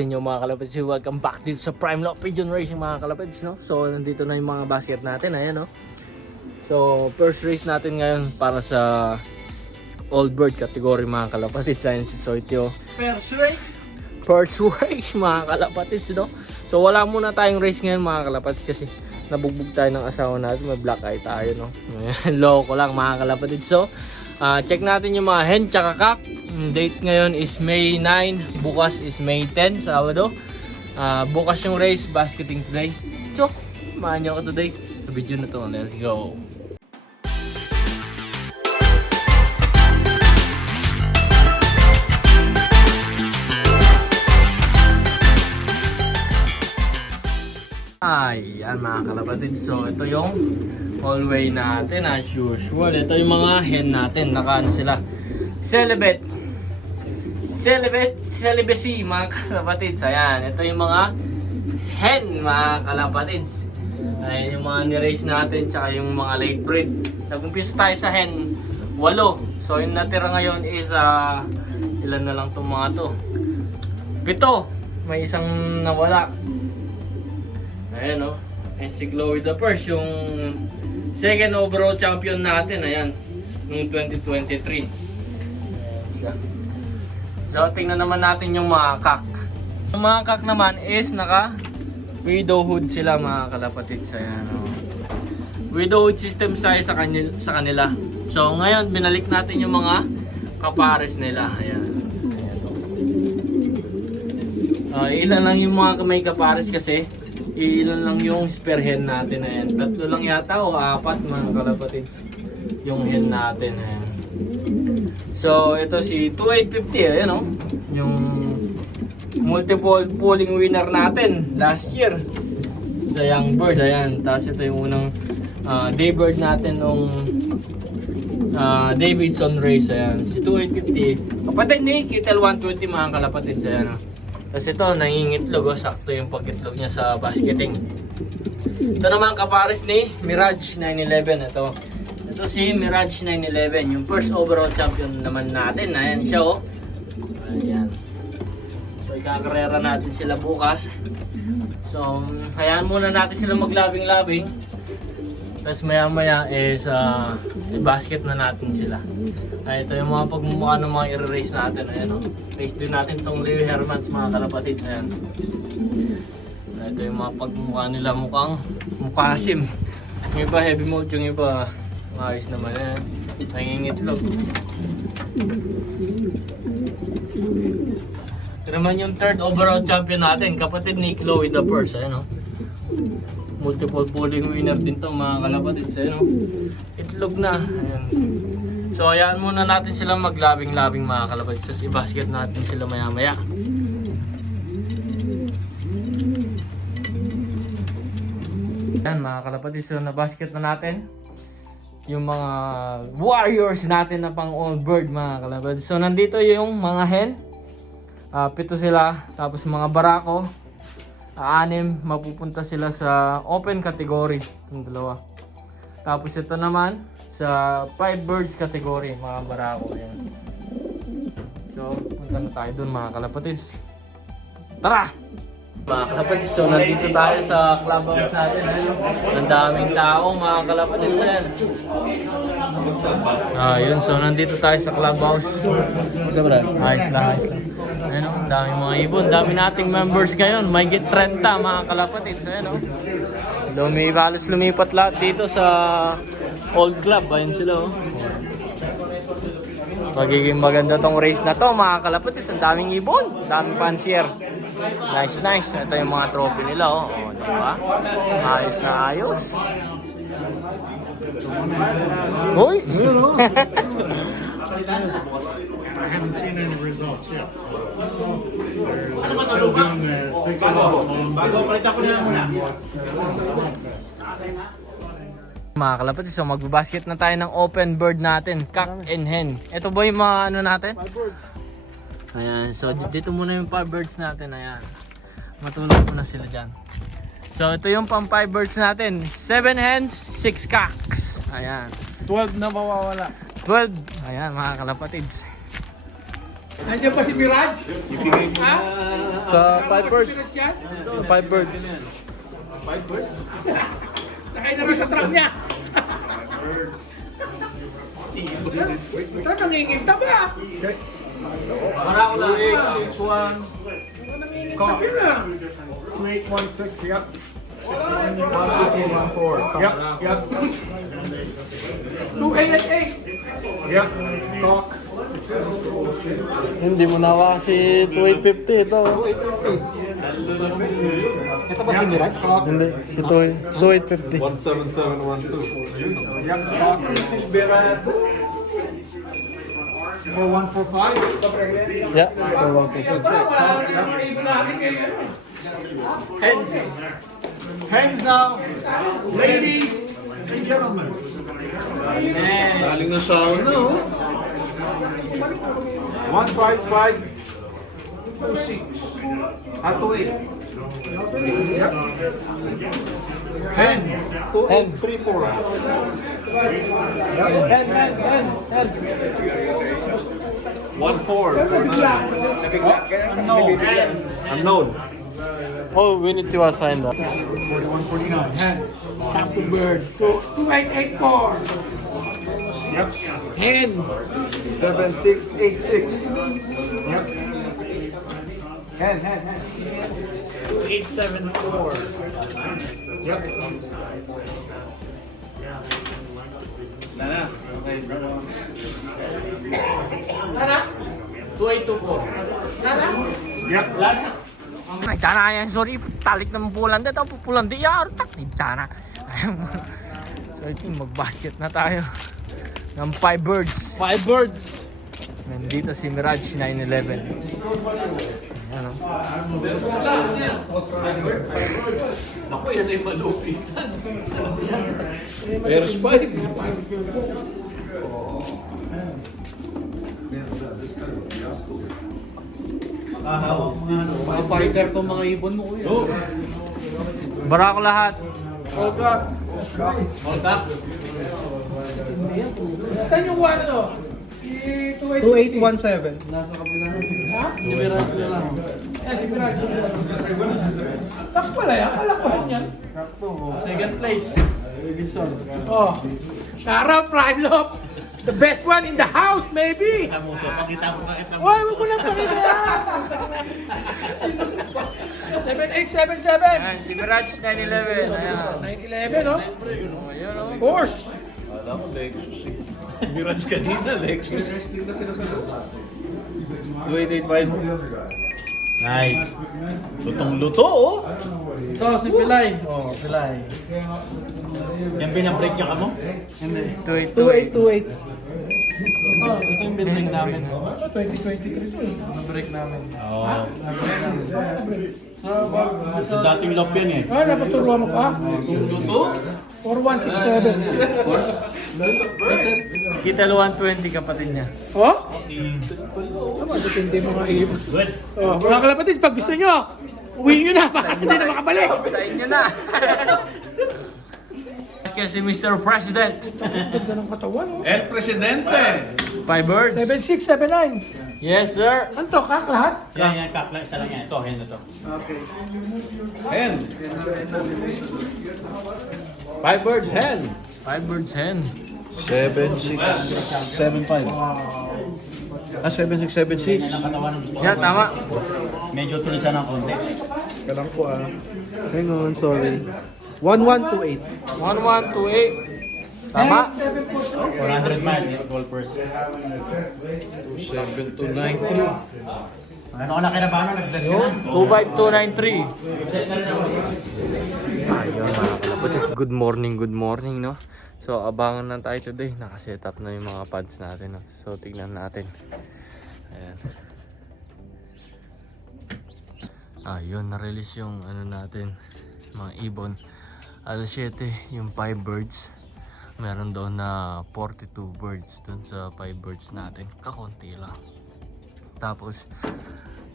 Inyo mga kalapits, welcome back dito sa Prime Lock Pigeon Racing mga kalapits, no? So nandito na yung mga basket natin, ayan, no? So first race natin ngayon para sa Old Bird category mga kalapits. Ayan si Soitio. First race mga kalapits, no? So wala muna tayong race ngayon mga kalapits kasi nabugbog tayo ng asawa natin, may black eye tayo, no? Loko lang mga kalapits. So check natin yung mga hen tsaka kak. Date ngayon is May 9, bukas is May 10, Sabado. Bukas yung race, basketing today. So, samahan niyo ako today sa video na to. Let's go! Ayan mga kalapatid. So, ito yung hallway natin as usual. Ito yung mga hen natin. Nakaano sila? Celibacy mga kalapatids. Ayan, ito yung mga hen mga kalapatids. Ayan yung mga ni-raise natin tsaka yung mga late breed. Nag-umpisa tayo sa hen 8. So yung natira ngayon is ilan na lang itong mga to? 7. May isang nawala. Ayan o. Ayan si Chloe the First, yung second overall champion natin. Ayan, noong 2023. Ayan siya. So, tingnan naman natin yung mga kak. Yung mga kak naman is naka widowhood sila mga kalapatids. Ayan, oh. Widowhood system tayo sa kanila. So, ngayon binalik natin yung mga kapares nila. Ayan. Ayan, ilan lang yung mga may kapares kasi ilan lang yung spare hen natin. Ayan. 3 lang yata o 4 mga kalapatids yung hen natin. Ayan. So, ito si 2850, ayan o. Yung multiple pooling winner natin last year sa Young Bird, ayan. Tapos ito yung unang Daybird natin nung Davidson race, ayan. Si 2850, kapatid ni Kittel 120 mga kalapatids, ayan o. Tapos ito, nangingitlog o. Sakto yung pag-itlog niya sa basketing. Ito naman kapares ni Mirage 911, ito. Ito si Mirage 911, yung first overall champion naman natin. Ayan siya oh. Ayan. So ikakarera natin sila bukas. So hayaan muna natin sila maglabing-labing. Tapos maya-maya is i-basket na natin sila. Ay, ito yung mga pagmumukha ng mga i-race natin. Ayan oh. Race din natin itong Leo Hermans mga kalapatid. Ayan. Ito yung mga pagmumukha nila, mukhang mukhasim. Yung iba heavy mode, yung iba ayos naman yan. Nangingitlog. Ito naman yung third overall champion natin. Kapatid ni Chloe the First. Ayan o. Multiple pooling winner din to mga kalapatids. Ayan o. Itlog na. Ayan. So hayaan muna natin sila maglabing-labing mga kalapatids. Tapos i-basket natin sila maya-maya. Ayan mga kalapatids. So na-basket na natin yung mga warriors natin na pang Old Bird mga kalapatids. So nandito yung mga hen, 7 sila. Tapos mga barako, 6 mapupunta sila sa open category, yung dalawa. Tapos ito naman sa 5 birds category mga barako. Ayan. So punta na tayo dun mga kalapatids. Tara! Mga kalapatids, so nandito tayo sa clubhouse natin. Ang daming tao mga kalapatids. Yun, so nandito tayo sa clubhouse. Ayos lang. Ayun o, daming mga ibon. Dami nating members ngayon. May get 30 mga kalapatids. Ayun o. Halos lumipat lahat dito sa old club. Ayun sila o. Magiging maganda tong race na to mga kalapatids. Ang daming ibon. Daming pansier. Nice. Ito yung mga trophy nila oh. Oh, diba? Ayos na ayos. Hoy! I haven't seen any results yet. They're still doing the takes a lot Mga kalapatids, so magbabasket na tayo ng open bird natin, cock and hen. Ito ba yung mga ano natin? 5 birds. Ayan, so dito muna yung 5 birds natin, ayan. Matulog muna sila dyan. So ito yung pang 5 birds natin, 7 hens, 6 cocks. Ayan. 12 na mawawala. 12. Ayan mga kalapatids. Nandiyan pa si Mirage? Ha? Sa 5 birds. 5 birds. Sakay na rin sa truck niya. Ito, nanginginta ba? Barako lang. 2861. Nanginginta na. 2816, yep. 1214. Yep, yep. 2888. Yep. Talk. Hindi mo nawa si 2850 ito. Ito ba si Mirage? Hindi, si 2850. 17712. Yep, talk. 4145. Yeah, 4145. Hands. Hands now, ladies and gentlemen. Ayan. Galing ng sauna, oh. 155. 26. Ah, 28. 10. 2834. Unknown. Oh, we need to assign that. 4149. Tapo bird. 2884. Hen. 7686. 874. Nana. Okay. Nana? 2824. Nana? Lahat na. Ay, dana yan. Sorry, talik ng pulan dito. Pupulan di yar. Tak, dana. So, ito, mag-basket na tayo. Ng 5 birds. 5 birds. Nandito si Mirage 911. Ayan, o. There's 5. Mga fighter tong mga ibon mo, kuya. Barako lahat. Saan yung one ano? 2817. Nasa kabila na. Ha? Mirage na lang. Eh, si Mirage. Tak pala yan. Akala ko lang yan. Second place. Wilson. Oh. Shout out Prime Love. The best one in the house, maybe. Pakita mo. Oy, wag mo lang pakita yan. 7877. Ayan, si Mirage 911. Ayan. 911, no? Ayan, o. Horse. Alam mo, Lexus eh. Mirage kanina, Lexus. Resting na sila sa loob. 2885. Nice. Lutong-luto, oh. Ito, si Pilay. Oh, Pilay. Yan binabreak niya ka mo? Hindi. 2828. Ito, ito yung binibig namin. 2023 to eh. Nabreak namin. Oo. So, Sa dating lop yan eh. Ah, napaturuan mo pa? Luto? 4167. Kita 120 kapatid niya. Oh? Tama, depende mga ibon. Oh, mga kalapatid, pag gusto nyo, uwi nyo na para hindi na makabalik. Sa inyo na. Kasi Mr. President. Ganda ng katawan, oh. El Presidente. 5 birds. 7679. Yes, sir. Ano to, kak lahat? Yan, kakla, isa lang yan. Ito, hen na to. Okay. Hen. 5 birds, hen. 5 birds hen. 7675. Ah, 7676. Yan ang katawan ng gusto ko. Yan, tama. Medyo tulisan ng konti. Kalang po ah. Hang on, sorry. 1128. 1128. Tama. 400 miles, golfers. 7293. Ano ka na kinabahan? Nag-bless ka na? 25293. Ayun mga kalapatid. Good morning, no? So, abangan na tayo today. Nakaset up na yung mga pads natin. No? So, tignan natin. Ayan. Ayun, na-release yung ano natin, mga ibon. Alas 7, yung 5 birds. Meron doon na 42 birds doon sa 5 birds natin. Kakunti lang. Tapos,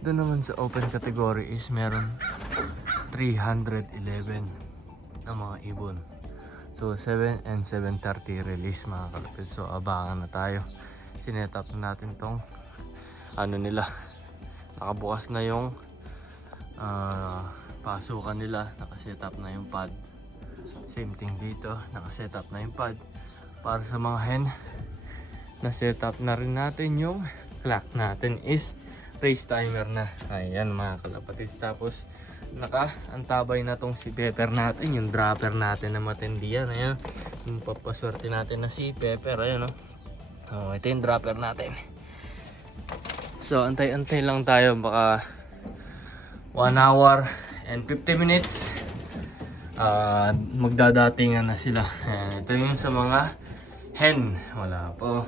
doon naman sa open category is meron 311 na mga ibon. So 7 and 7:30 release mga kalapit. So abangan na tayo. Sinet up natin tong ano nila. Nakabukas na yung pasukan nila. Nakaset up na yung pad. Same thing dito, nakaset up na yung pad. Para sa mga hen, na-set up na rin natin yung clock natin is race timer na. Ayan mga kalapatids. Tapos naka-antabay na tong si Pepper natin, yung dropper natin na matindi yan. Ayan, yung papaswerte natin na si Pepper. Ayan o. Ito yung dropper natin. So antay-antay lang tayo, baka 1 hour and 50 minutes magdadatingan na sila. Ayan, ito yung sa mga hen, wala po.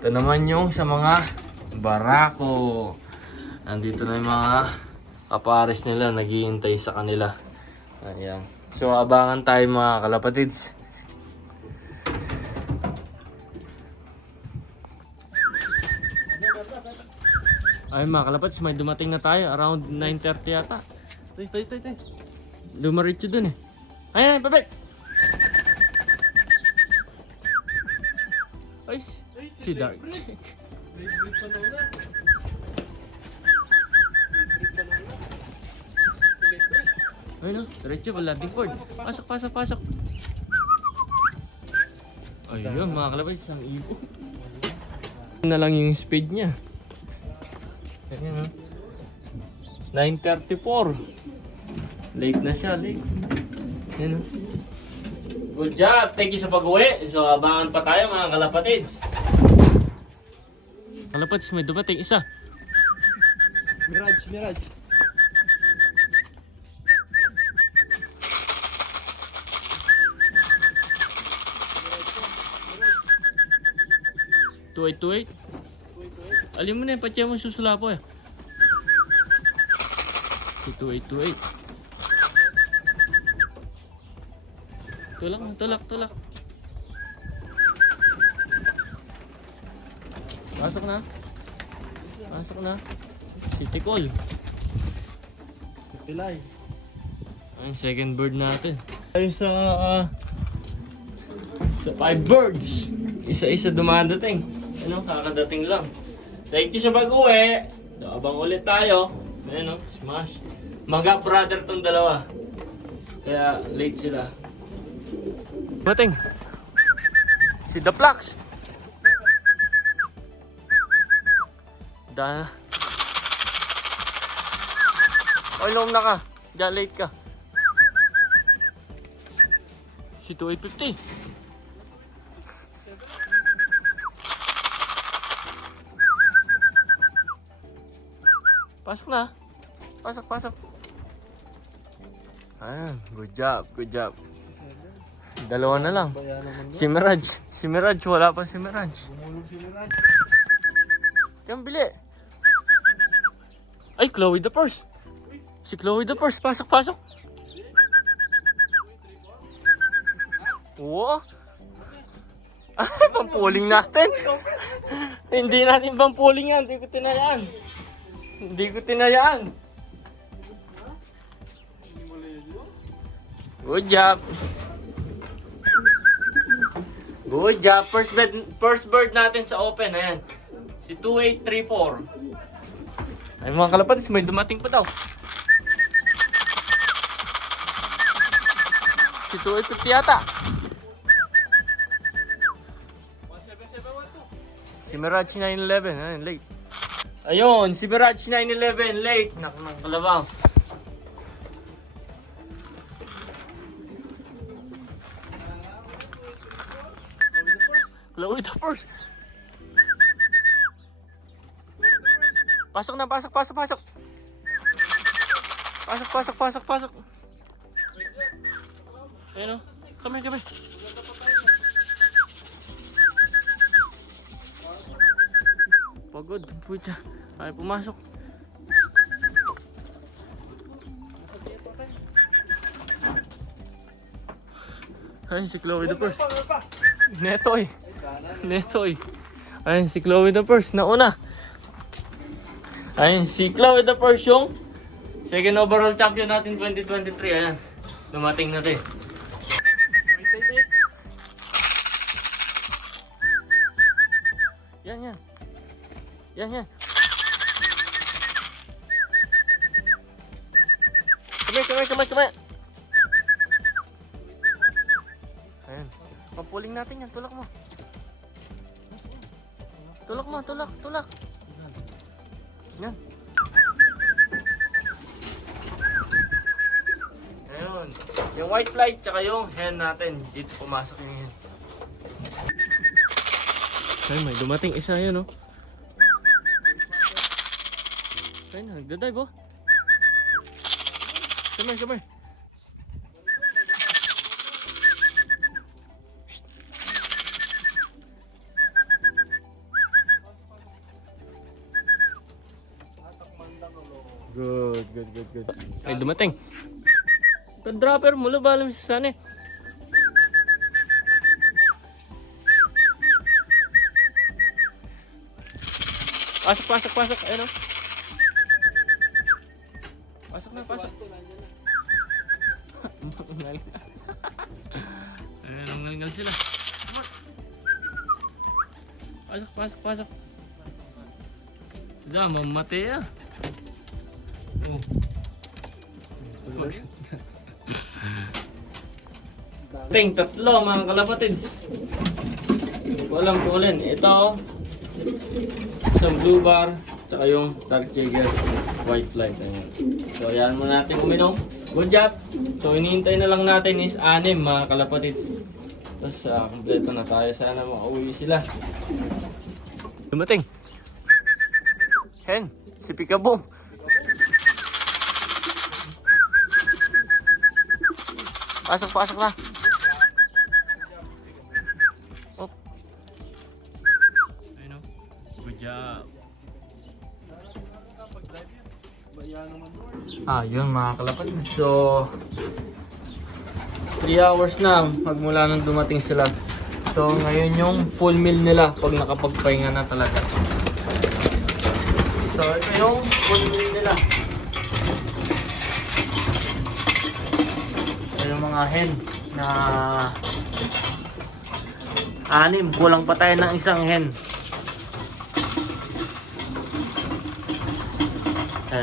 Ito naman yung sa mga barako. Nandito na yung mga kapares nila, naghihintay sa kanila. Ayan. So abangan tayo mga kalapatids. Ay mga kalapatids, may dumating na tayo around 9:30 yata. Tay. Dumaritso dun eh. Ayan, Pepe! Ay, si Dark. Ayun o, diretso wala ding cord. Pasok. Ayun mga kalabas, ang ibo. Na lang yung speed niya. Ayan o. 9:34. Late na siya, late. Ayan o. Good job! Thank you sa pag-uwi. So abangan pa tayo mga kalapatids. Kalapatids, may dumating isa. Mirage. 2828. Alin mo na yung patya mo susula po eh. Si 2828. Tulak. Pasok na. Si Tikol. Pilay. Ang second bird natin. Ay sa 5 birds. Isa-isa dumadating. Ano, kakadating lang. Thank you sa pag-uwi. So, abang ulit tayo. Ayan o, smash. Maga brother tong dalawa. Kaya late sila. Bating. Si The Plax. Inom na ka. Diyan late ka. Si 2850. Pasok na. Pasok. Ayan, good job. Dalawa na lang. Si Mirage, wala pa si Mirage. Kaya bili. Ay, Chloe the Purse. Si Chloe the Purse, pasok. Oo. Ay, pampuling natin. Hindi natin pampuling yan, hindi ko tinayaan. Good job. First bird natin sa open. Ayan. Si 2834. Ay mga kalapatids, may dumating pa daw. Si 2850 yata. Si Mirage 911. Ayan, late. Ayun, si Mirage 911 late. Nakang kalabaw. Chloe the Purse. Pasok na, pasok. Pasok. Ayun o. Kami. Pagod, pucha. Ay, pumasok. Ay, si Chloe the Purse. Netoy. Ayun, si Chloe the Purse. Nauna. Ayun, si Chloe the Purse yung second overall champion natin 2023. Ayan. Dumating na rin. Yan. Kamay. Ayan. Papuling natin yan. Tulak mo. Tulak. Yan. Ayun. Yung white flight tsaka yung hen natin. Dito pumasok yung hen. Ay, may dumating isa yan, oh. Ayun, nagdadive, oh. Kamay. Good. Ay, dumating. Dropper mula balam sa sana. Pasok. Ayun, oh. Pasok. Ayun, ngalgal sila. Pasok. Diyan, mamatay ah. Oh. Ting, tatlo mga kalapatids. Walang kulin. Ito, isang blue bar, tsaka yung dark jagger white light. Ayan. So, yan muna natin uminom. Good job. So, hinihintay na lang natin is 6 mga kalapatids. Tapos, kompleto na tayo. Sana makauwi sila. Dumating. Hen, si Pikabong. Pasok na. Oh. Ayun, oh. Good job. Yun mga kalapatid. So, 3 hours na magmula nung dumating sila. So, ngayon yung full meal nila pag nakapagpahinga na talaga. So, ito yung full meal nila. Ito yung mga hen na 6. Kulang pa tayo ng isang hen.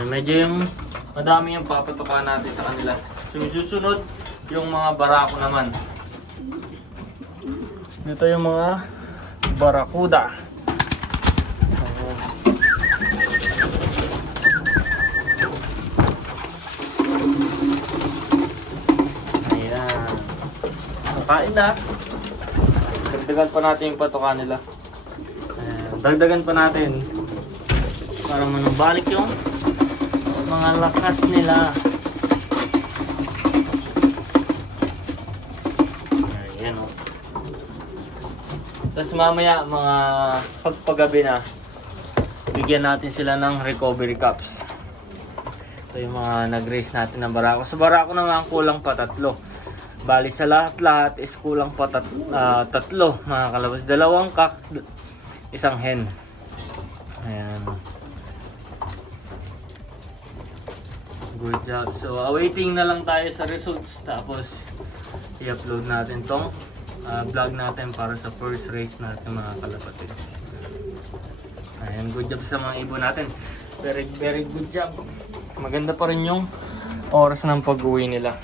Medyo yung madami yung papatukan natin sa kanila. So, yung susunod, yung mga barako naman. Dito yung mga barakuda. Ayan. Kain na. Dagdagan pa natin yung patukan nila. Ayan. Dagdagan pa natin para manubalik yung mga lakas nila. Ayan, oh. Tapos mamaya mga pagpagabi na, bigyan natin sila ng recovery cups. Ito yung mga nag-race natin ng barako. Sa barako naman kulang pa 3. Bali sa lahat is kulang pa 3 mga kalabas. 2 kak, 1 hen. Ayan. Good job. So, awaiting na lang tayo sa results. Tapos, i-upload natin tong vlog natin para sa first race natin mga kalapatids. Ayan, good job sa mga ibon natin. Very good job. Maganda pa rin yung oras ng pag-uwi nila.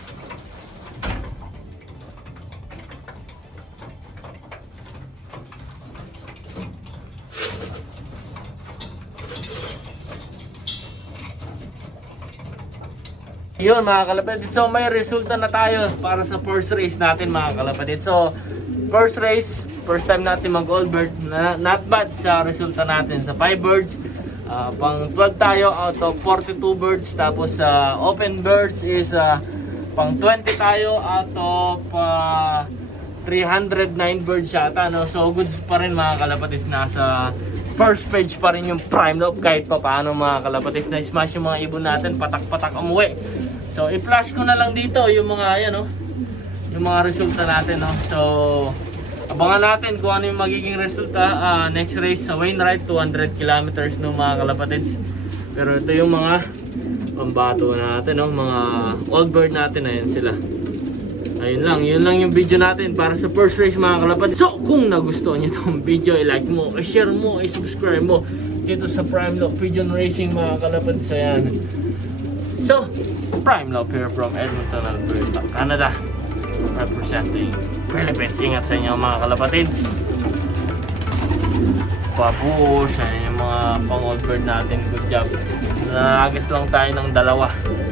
Yun mga kalapatid, so may resulta na tayo para sa first race natin mga kalapatid. So first race, first time natin mag all bird, not bad sa resulta natin sa 5 birds. Pang 12 tayo out of 42 birds. Tapos sa open birds is pang 20 tayo out of 309 birds yata, no? So goods pa rin mga kalapatid, nasa first page pa rin yung prime loop kahit pa paano mga kalapatid. Na smash yung mga ibon natin, patak-patak umuwi. So i-flash ko na lang dito yung mga ayan, no? Yung mga resulta natin, no? So abangan natin kung ano yung magiging resulta next race sa Wainwright, 200 kilometers no mga kalapatids. Pero ito yung mga pambato natin, no? Mga old bird natin, ayan sila. Ayun lang, yun lang yung video natin para sa first race mga kalapatids. So kung nagustuhan nyo itong video, i-like mo, i-share mo, i-subscribe mo dito sa Prime Lock Pigeon Racing mga kalapatids. Ayan. So Prime Love here from Edmonton, Alberta, Canada. Representing Philippines. Ingat sa inyo mga kalapatids. Pabuo sa inyo mga pang-old bird natin. Good job. Nagis lang tayo ng 2.